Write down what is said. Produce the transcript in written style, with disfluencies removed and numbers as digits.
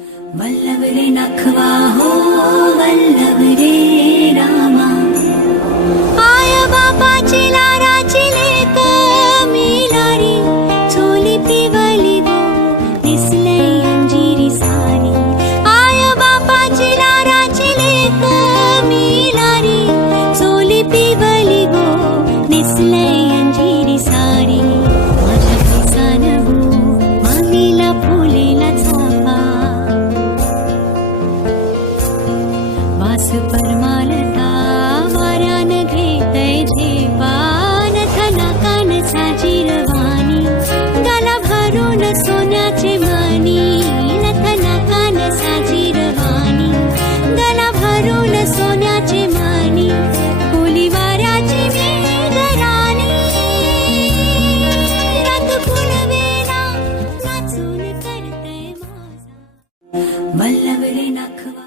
वल्लभ रे नखवा हो वल्लभ रे रामा आय बापाची लाराची लेक मिलारी चोली पिवली गो दिसले अंजिरी सारी आय बापाची लाराची लेक मिलारी चोली पिवली गो दिसले अंजिरी सारी माझ्या केसान गो मामीला फुलेला चाफा वास परमालता वाऱ्यान घेतय झेपा नथना कान साजीरवाणी गला भरून सोन्याचे मणी नथना कान साजीरवाणी गला भरून सोन्याचे मणी फुली वाऱ्याची मेघराणी रथ फुलवेला नाचून करतय माझा वल्लभ रे नख